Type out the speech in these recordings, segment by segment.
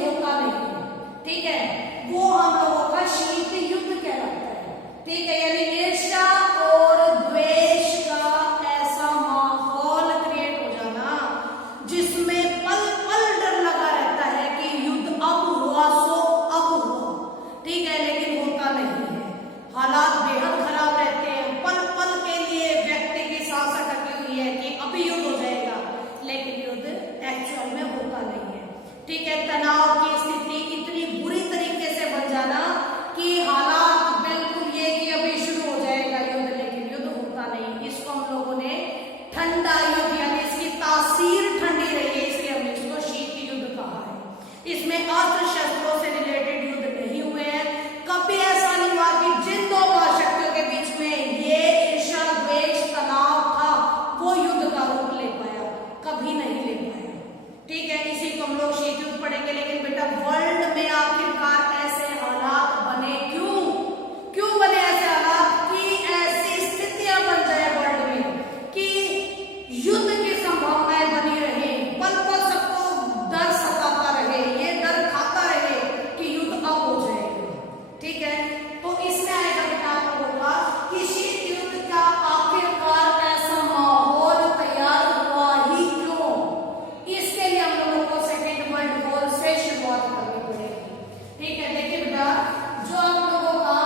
होता नहीं है, ठीक है, वो हम लोगों का शीत युद्ध कहलाता है, ठीक है। यानी ईर्ष्या और द्वेष का ऐसा माहौल क्रिएट हो जाना जिसमें पल पल डर लगा रहता है कि युद्ध अब हुआ सो अब हुआ, ठीक है, लेकिन होता नहीं है। हालात बेहद खराब रहते हैं, पल पल के लिए व्यक्ति की सांस अटकी हुई है कि अभी युद्ध हो जाएगा, लेकिन युद्ध एक्चुअल में होता नहीं है, ठीक है। तनाव की स्थिति इतनी बुरी तरीके से बन जाना कि हालात बिल्कुल ये कि अभी शुरू हो जाएगा युद्ध, लेकिन युद्ध होता नहीं। इसको हम लोगों ने ठंडा युद्ध यानी इसकी तासीर ठंडी रही है, इसलिए हमने इसको शीत युद्ध कहा है। इसमें अस्त्र शस्त्रों से रिलेटेड युद्ध नहीं हुए हैं। कभी ऐसा नहीं हुआ कि जिन दो महाशक्तियों के बीच में ये ईर्ष्या द्वेष तनाव था वो युद्ध का रूप ले पाया, कभी नहीं ले पाया, ठीक है। इसी को हम लोग शीत युद्ध पढ़ेंगे। लेकिन बेटा वर्ल्ड में आखिरकार ऐसे हालात बने क्यों, क्यों बने ऐसे हालात कि ऐसी स्थितियां बन जाए वर्ल्ड में कि युद्ध की संभावनाएं बनी रहे, पल पल सबको डर सताता रहे, ये डर खाता रहे कि युद्ध अब हो जाएगा, ठीक है। तो इसमें आएगा बेटा आप लोगों का कि शीत युद्ध का आखिरकार ऐसा माहौल तैयार हुआ ही क्यों, इसके लिए हम लोगों को सेकेंड वर्ल्ड वॉर से शुरुआत करनी पड़ेगी, ठीक है। देखिए बेटा जो आप लोगों का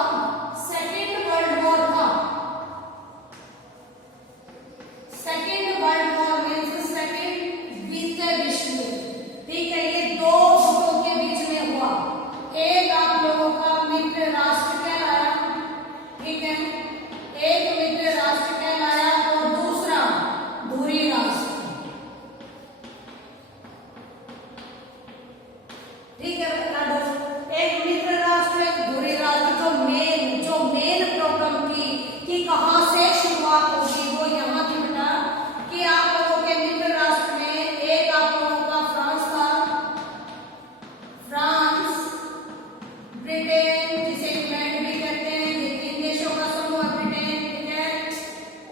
सेकेंड वर्ल्ड वॉर था, second world war means second द्वितीय विश्व युद्ध, ठीक है, ये दो गुटों के बीच में हुआ। एक आप लोगों का मित्र राष्ट्र कहलाया, ठीक है, एक मित्र राष्ट्र कहलाया और दूसरा धुरी राष्ट्र, ठीक है। एक मित्र राष्ट्र एक धुरी राष्ट्र। जो मेन प्रॉब्लम थी कि कहां से शुरुआत होगी वो यहाँ की बेटा कि आप लोगों के मित्र राष्ट्र में एक आप लोगों का फ्रांस था, फ्रांस, ब्रिटेन जिसे इंग्लैंड भी कहते हैं, ये तीन देशों का समूह है ब्रिटेन, ठीक है,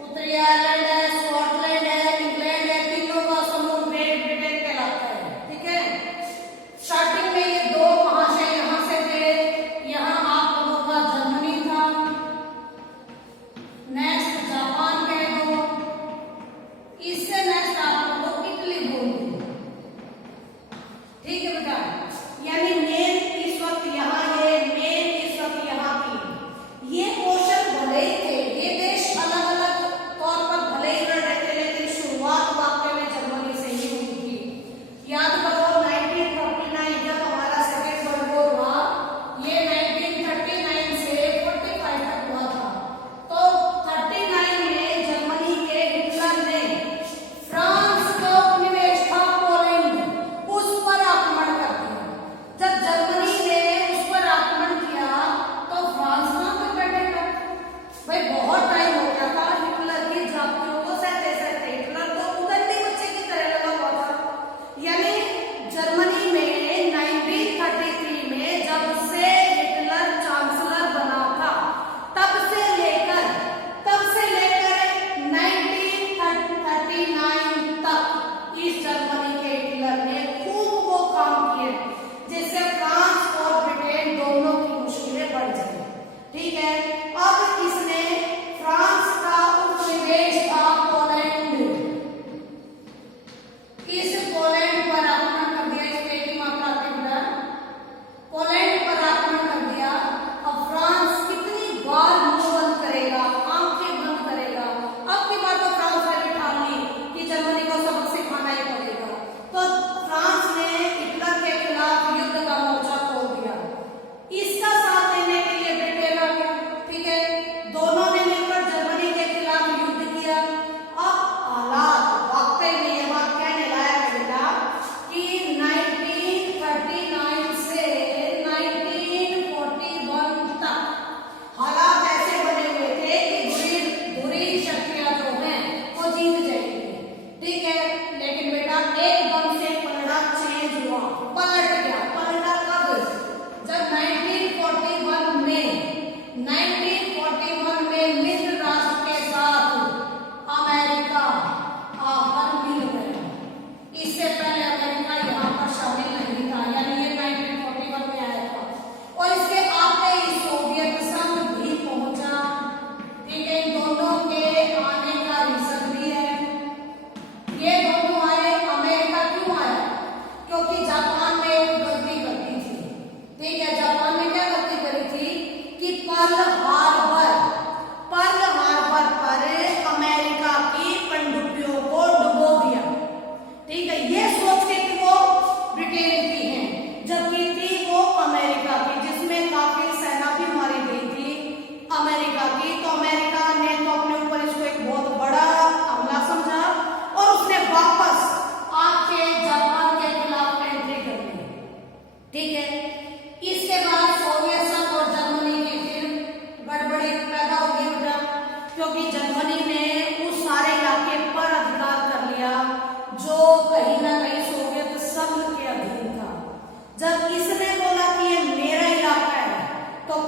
उत्तरी आयरलैंड है, स्कॉटलैंड है, इंग्लैंड है, तीनों का समूह ग्रेट ब्रिटेन कहलाता है, ठीक है। स्टार्टिंग में ये दो महाशय यहाँ से थे, यहाँ आप लोगों का जर्मनी था, नेक्स्ट जापान कह दो, इससे नेक्स्ट आप लोगों को इटली बोल दो, ठीक है बेटा। यानी मेन इस वक्त यहाँ ये मेन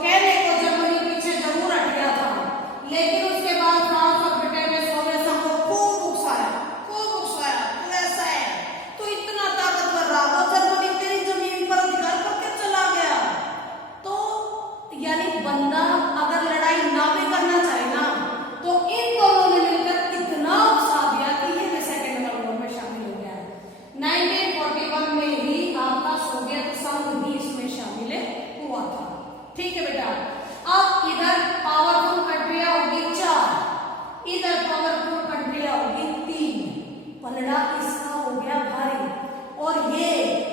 कहने को जर्मनी पीछे जरूर हट गया था, लेकिन उसके बाद फ्रांस और ब्रिटेन ने सोवियत संघ को खूब उकसाया। तू ऐसा है, तू इतना ताकतवर रहा, वो जर्मनी तेरी जमीन पर अधिकार करके चला गया। तो यानी बंदा अगर लड़ाई ना भी करना चाहे ना, तो इन दोनों ने मिलकर इतना उकसा दिया कि ये सेकेंड वर्ल्ड वॉर में शामिल हो गया। 1941 में ही आपका सोवियत संघ भी इसमें शामिल हुआ था। ठीक है बेटा, अब इधर पावरफुल कंट्रियां होगी 4, इधर पावरफुल कंट्रियां होगी 3। पलड़ा इसका हो गया भारी। और ये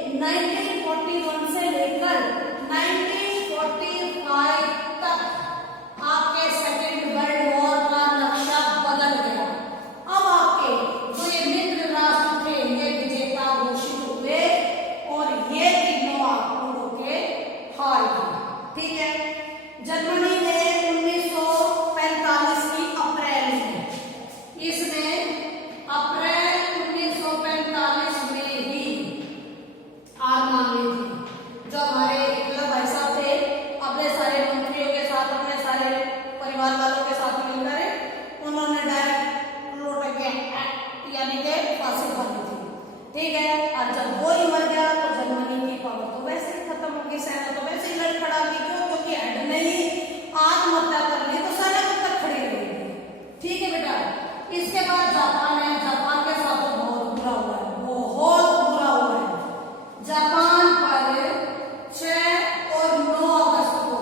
1941 से लेकर 1945 तक आपके सेकेंड वर्ल्ड वॉर का नक्शा बदल गया। अब आपके जो ये मित्र राष्ट्र थे ये विजेता घोषित हुए और ये तीनों आप लोगों के हार गए। ठीक है, जर्मनी ने 1945 की अप्रैल में, इसने अप्रैल 1945 में ही हार मान ली थी। जो हमारे हिटलर भाई साहब थे, अपने सारे मंत्रियों के साथ, अपने सारे परिवार वालों के साथ मिलकर उन्होंने डायरेक्ट लोटके यानी कि फांसी खा ली थी। ठीक है, और जब वो ही मर गया तो जर्मनी की पावर तो वैसे ही खत्म होगी, सेना तो वैसे ही लड़ खड़ा की। क्यों? क्योंकि हेड ने ही आत्महत्या कर ली तो सेना कब तक खड़ी रहेगी। ठीक है बेटा, इसके बाद जापान है। जापान के साथ तो बहुत बुरा हुआ है, बहुत बुरा हुआ है। जापान पर 6 और 9 अगस्त को,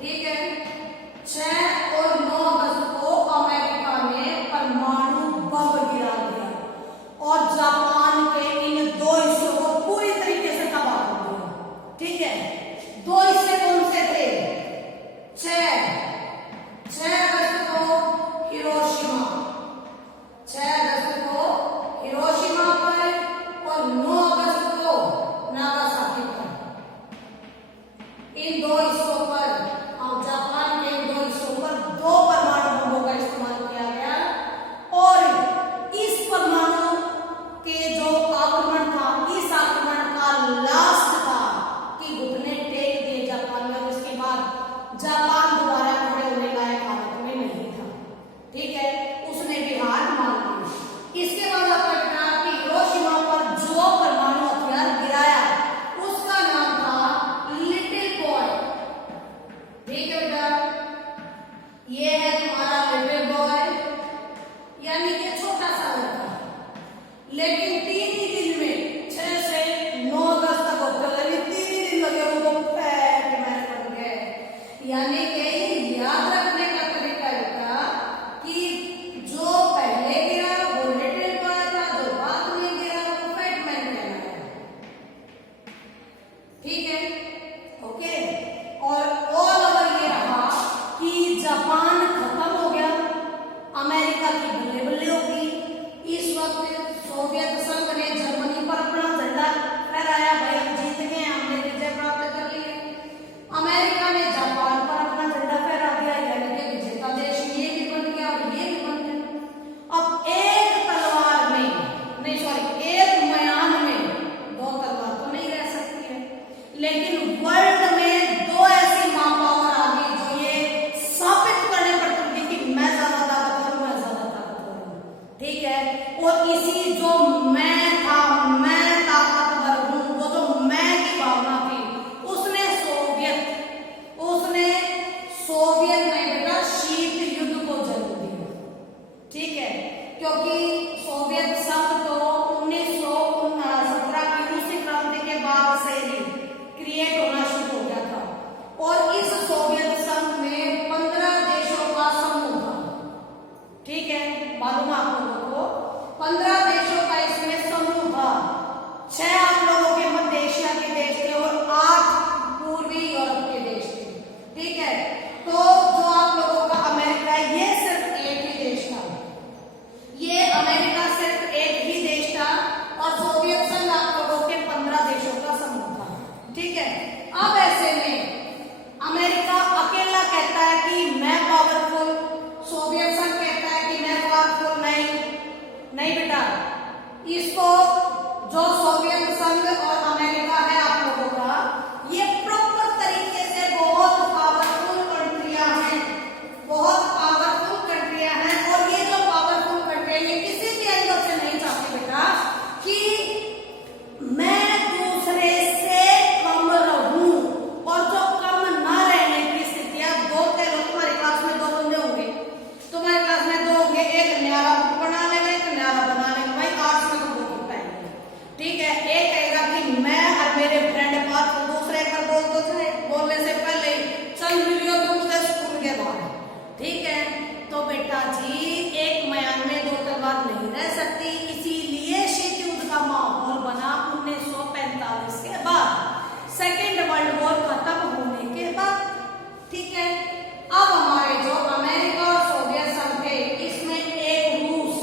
ठीक है, 6 और 9 अगस्त को अमेरिका ने परमाणु बम गिरा दिया और जापान के इन 2 हिस्सों को पूरी तरीके से तबाह कर दिया। ठीक है, 2 हिस्से कौन से थे? 6 अगस्त को हिरोशिमा, 6 अगस्त को हिरोशिमा पर और 9 अगस्त को नागासाकी पर। इन 2 हिस्सों पर और जापान के इन 2 हिस्सों पर 2 परमाणु बमों का इस्तेमाल किया गया। और इस परमाणु के जो आक्रमण था, इस आक्रमण का लास्ट था कि घुटने टेक दिए जापान में। उसके बाद जापान दोबारा खड़े होने लायक हालत में नहीं था। ठीक है, उसने भी हार मान ली। इसके बाद आपका बेटा कि हिरोशिमा पर जो परमाणु हथियार गिराया उसका नाम था लिटिल बॉय। ठीक है बेटा, ये है तुम्हारा लिटिल बॉय, यानी कि छोटा सा लड़का। लेकिन 3 ही दिन में 6 से 9 अगस्त तक होते लगे, 3 ही दिन लगे उनको फैट मैन बन गए। यानी कि याद रखने का तरीका होगा कि जो पहले गिरा वो लिटिल बॉय था, जो बाद में गिरा वो फैट मैन कहलाया। ठीक है, ओके। और ऑल ओवर ये रहा कि जापान खत्म हो गया, अमेरिका की बल्ले बल्ले होगी। इस वक्त सोवियत संघ ने जर्मनी पर अपना झंडा फहराया, भाई हम जीत गए, हमने विजय प्राप्त कर ली। अमेरिका ने जापान पर अपना झंडा फहरा दिया, यानी कि विजेता देश ये भी बन गया और ये भी बन गया। अब एक तलवार में नहीं, सॉरी, एक म्यान में 2 तलवार तो नहीं रह सकती है, लेकिन वर्ल्ड में 2 ऐसी मां पावर आ गई जो ये साबित करने पर तुलती कि मैं ज्यादा ताकतवर हूं, मैं ज्यादा ताकतवर हूं। ठीक है, और इसी जो मैं था, मैं ताकतवर हूं, वो जो मैं की भावना थी सोवियत ने बेटा शीत युद्ध को जन्म दिया। ठीक है, क्योंकि सोवियत संघ तो 1917 की रूसी क्रांति के बाद से ही क्रिएट होना शुरू हो गया था। और इस सोवियत संघ में 15 देशों का समूह था। ठीक है, मालूम आप लोगों को 15 देशों का इसमें समूह था। 6 आप लोगों के मध्य एशिया के देश थे और 8 पूर्वी यूरोप के देश थे। ठीक है, तो जो आप लोगों का अमेरिका है, ये सिर्फ एक ही देश था। ये अमेरिका सिर्फ एक ही देश था और सोवियत संघ आप लोगों के 15 देशों का समूह था। ठीक है, अब ऐसे में अमेरिका अकेला कहता है कि मैं पावरफुल, सोवियत संघ कहता है कि मैं पावरफुल नहीं बेटा। इसको जो सोवियत संघ और अमेरिका है आप लोगों का, ये प्रॉपर तरीके से बहुत ठीक है। अब हमारे जो अमेरिका और सोवियत संघ थे, इसमें एक रूस,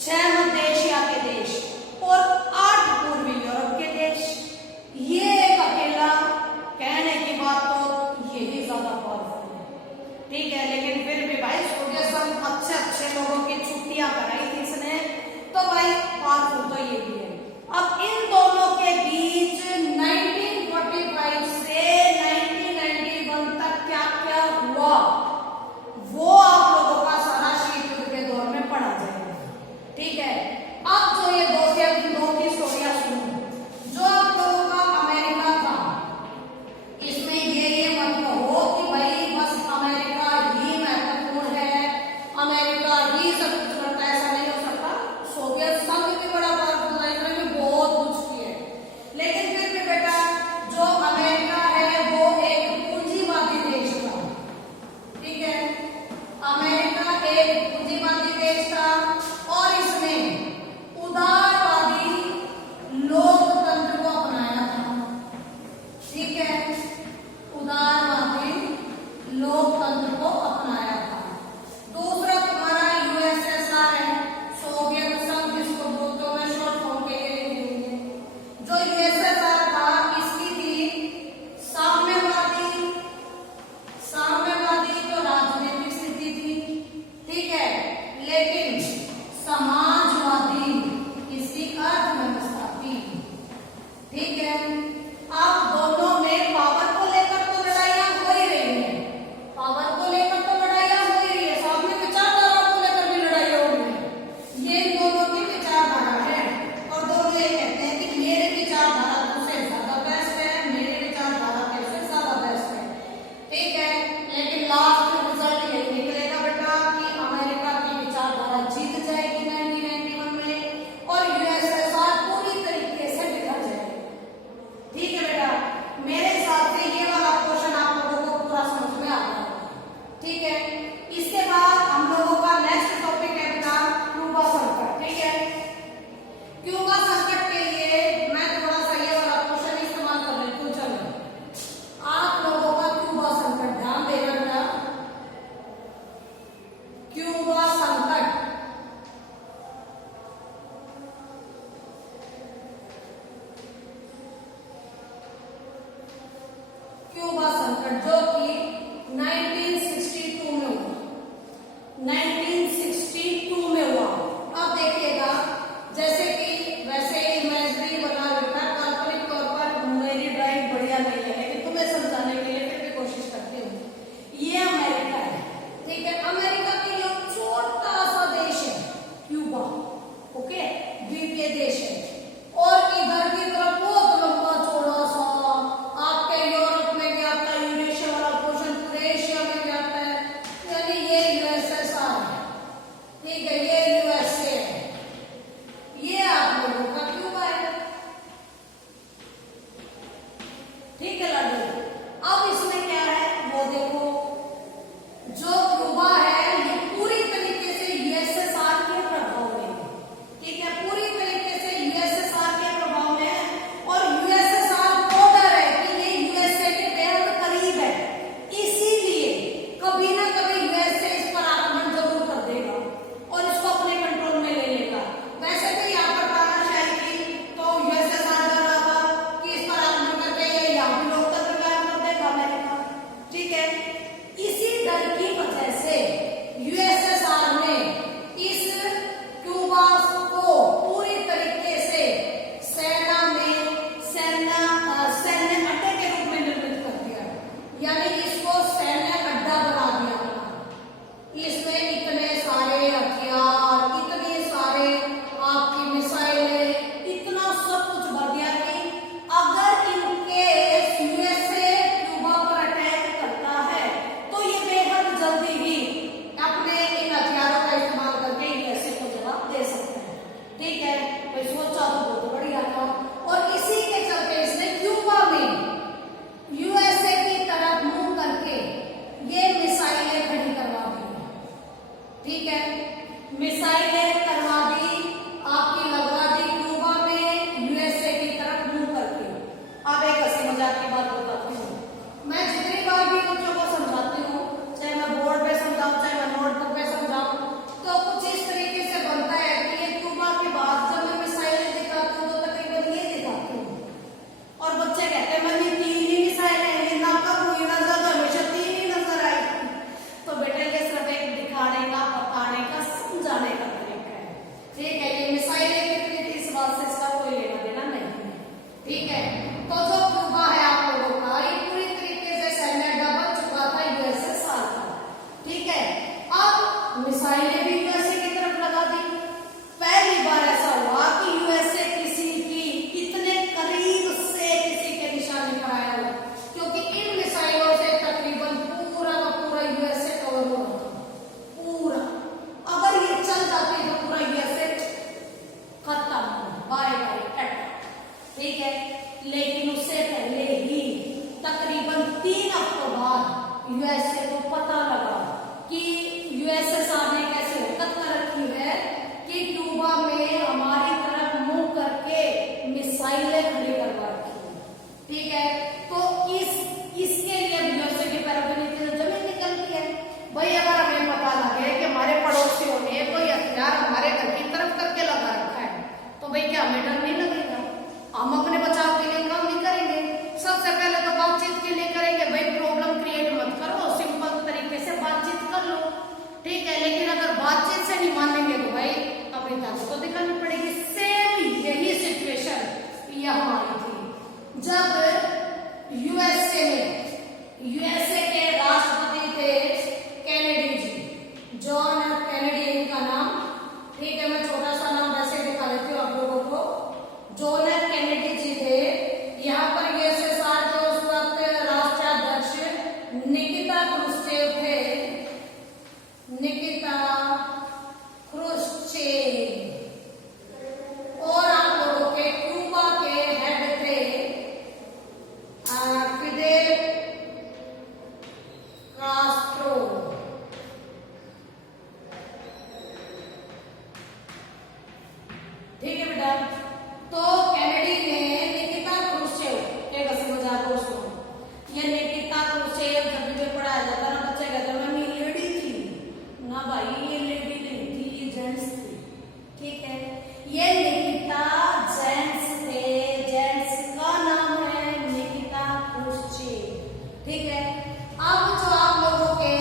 6 मध्य एशिया के देश और 8 पूर्वी यूरोप के देश। ये एक अकेला, कहने की बात तो यही ज्यादा पावरफुल है, ठीक है। लेकिन फिर भी भाई सोवियत संघ अच्छे अच्छे लोगों की छुट्टियां कराई थी इसने, तो भाई पावरफुल तो ये भी है। अब इन दोनों के बीच 1945 से 1991 तक क्या क्या हुआ, वो आप लोगों का सारा शीत युद्ध के दौर में पढ़ा जाएगा, ठीक है। अब जो ये दो की स्टोरियां सुनो, जो आप लोगों का अमेरिका था, इसमें ये मत कहो कि भाई बस अमेरिका ही महत्वपूर्ण है, अमेरिका ही सब कुछ करता है, ऐसा नहीं हो सकता। सोवियत संघ भी बड़ा पावरफुल है, इसने बहुत कुछ किया है, लेकिन फिर भी बेटा जो अमेरिका है वो एक पूंजीवादी देश था, ठीक है। अमेरिका एक पूंजीवादी देश था और इसने उदारवादी लोकतंत्र को अपनाया था, ठीक है। उदारवादी लोकतंत्र को अपनाया था। दूसरा तुम्हारा यूएसएसआर है, सोवियत संघ जिसको बोलते हो, मैं शॉर्ट फॉर्म के लिए लिख दूंगी। जो यूएसएसआर था, इसकी थी साम्यवादी जो राजनीतिक स्थिति थी, ठीक है, लेकिन समाजवादी इसकी अर्थव्यवस्था थी, ठीक है। अब दोनों में पावर को लेकर तो लड़ाइयां हो ही रही है, पावर को लेकर तो लड़ाइयां हो ही रही है, साथ में विचारधारा को लेकर भी लड़ाइयां हो रही है। ये दोनों की विचारधारा है और दोनों ये कहते हैं कि मेरे विचारधारा तुझसे ज्यादा बेस्ट है, मेरे विचारधारा तेरे ज्यादा बेस्ट है, ठीक है। लेकिन लास्ट रिजल्ट ये निकलेगा बेटा कि अमेरिका की विचारधारा जीत जाएगी 1991 में और यूएसएसआर पूरी तरीके से बिखर जाएगी, ठीक है बेटा। मेरे हिसाब से ये वाला क्वेश्चन आप लोगों को पूरा समझ में आ गया, ठीक है। इसके बाद हम लोगों का नेक्स्ट टॉपिक है बेटा क्यूबा संकट, ठीक है। क्यूबा संकट के लिए मैं थोड़ा सा ये वाला क्वेश्चन इस्तेमाल कर लेती हूँ। चलो आप लोगों का क्यूबा संकट ध्यान देना बेटा, क्यूबा संकट, क्यूबा संकट जो कि 1962 में हुआ, 1962 में हुआ। अब देखिएगा, जैसे कि वैसे इमेजिनरी बना बेटा, काल्पनिक तौर पर मेरी ड्राइंग बढ़िया नहीं है, लेकिन तुम्हें समझाने के लिए फिर भी कोशिश करती हूँ। ये अमेरिका है, ठीक है। अमेरिका का ये छोटा सा देश है क्यूबा, ओके, द्वीपीय देश है, और इधर की तरफ बहुत लंबा चौड़ा सा, आपके यूरोप में गया था यूरेशिया वाला पोर्शन, पूरे एशिया में गया यूएसए को पता लगा कि यूएसएसआर ने कैसे हरकत कर रखी है कि क्यूबा में हमारी तरफ मुंह करके मिसाइलें खड़ी करवा रखी है। ठीक है, तो इसके लिए यूएसए के पैरों के नीचे जमीन निकलती है। भाई अगर हमें पता लगे कि हमारे पड़ोसियों ने कोई हथियार हमारे घर की तरफ करके लगा रखा है, तो भाई क्या हमें डर नहीं लगेगा? हम अपने बचाव के लिए काम नहीं करेंगे? सबसे पहले तो बातचीत के लिए करेंगे। भाई प्रॉब्लम क्रिएट मत करो, सिंपल तरीके से बातचीत कर लो। ठीक है, लेकिन अगर बातचीत से नहीं मानेंगे तो भाई अपनी ताकत तो दिखानी पड़ेगी। सेम यही सिचुएशन यहाँ आई थी जब यूएसए के राष्ट्रपति थे कैनेडी जी, जॉन एफ कैनेडी इनका नाम। ठीक है, मैं छोटा सा नाम वैसे दिखा देती हूँ आप लोगों को। जॉन एफ कैनेडी जी थे। यहाँ पर यूएसएसआर के उस वक्त राष्ट्राध्यक्ष निकिता क्रुश्चेव थे, निकिता क्रुश्चेव। और आप लोगों के क्यूबा के हेड थे फिदेल कास्ट्रो। ठीक है बेटा, तो कैनेडी ने निकिता क्रुश्चेव, एक हंसी मजाक दोस्तों, ये निकिता क्रुश्चेव जब भी पढ़ाया जाता ना बच्चे कहते हैं मम्मी लेडी थी ना। भाई ये लेडी नहीं थी, ये जेंट्स थी। ठीक है, ये निकिता जेंट्स थे, जेंट्स का नाम है निकिता क्रुश्चेव। ठीक है, अब जो आप लोगों के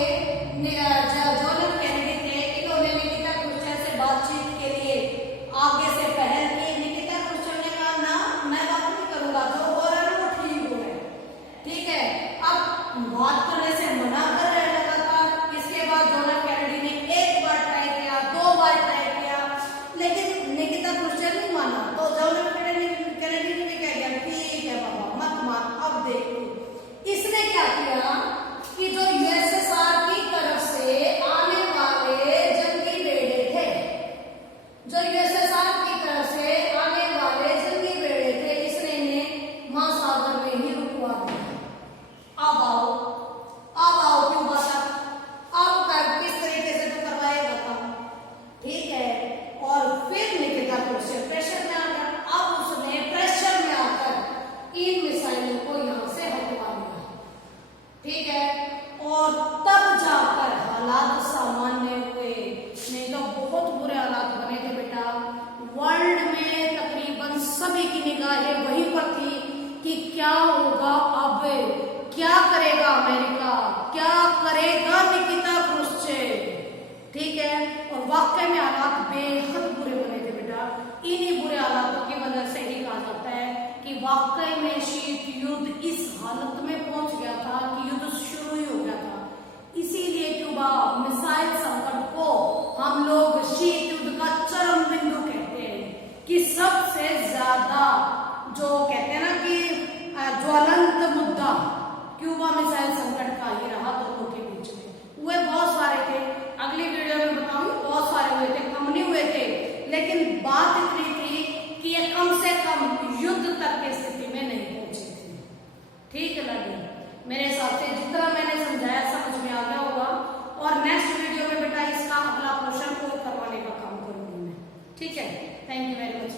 जॉन एफ कैनेडी थे, इन्होंने निकिता क्रुश्चेव से बातचीत के लिए आगे से पहल की। निकिता क्रुश्चेव ने कहा ना मैं बात नहीं करूंगा, जो हो रहा है वो ठीक हो रहा है। ठीक है, अब बात करने से मना कर रहे लगातार। इसके बाद जॉन एफ कैनेडी ने एक बार ट्राई किया, 2 बार ट्राई किया, लेकिन निकिता क्रुश्चेव नहीं माना। तो जॉन एफ कैनेडी ने भी कह दिया ठीक है बाबा मत मान, अब देख। इसने क्या किया कि जो यूएसएसआर की तरफ से आने वाले जंगी बेड़े थे, जो यूएसएसआर की तरफ से आने वाले जंगी बेड़े थे, इसने इन्हें महासागर में ही रुकवा दिया। अब आओ क्यूबा तक। अब कर किस तरीके से तो करवाएगा काम। ठीक है, और फिर निकिता क्रुश्चेव प्रेशर में आ गया। अब उसने प्रेशर में आकर इन मिसाइलों को यहां से हटवा दिया। ठीक है, और तब जाकर हालात सामान्य हुए, नहीं तो बहुत बुरे हालात बने थे बेटा। वर्ल्ड में तकरीबन सभी की निगाहें वहीं पर थी कि क्या होगा अब, क्या करेगा अमेरिका, क्या करेगा निकिता क्रुश्चेव। ठीक है, और वाकई में हालात बेहद बुरे बने थे बेटा। इन्हीं बुरे हालातों की वजह से ही कहा जाता है कि वाकई में शीत युद्ध इस हालत में पहुंच गया था कि युद्ध शुरू ही हो गया था। इसीलिए क्यूबा मिसाइल संकट को हम लोग शीत युद्ध का चरम बिंदु कहते हैं कि सबसे ज्यादा जो कहते हैं ना कि ज्वलंत मुद्दा क्यूबा मिसाइल संकट का ही रहा दोनों के बीच में। हुए बहुत सारे थे, अगली वीडियो में बताऊंगी, बहुत सारे हुए थे, कम नहीं हुए थे, लेकिन बात इतनी थी कि ये कम से कम युद्ध तक की स्थिति में नहीं पहुंची थी। ठीक है लगे, मेरे हिसाब से जितना मैंने समझाया समझ में आ गया होगा। और नेक्स्ट वीडियो में बेटा इसका अगला क्वेश्चन को करवाने का काम करूंगी मैं। ठीक है, थैंक यू वेरी मच।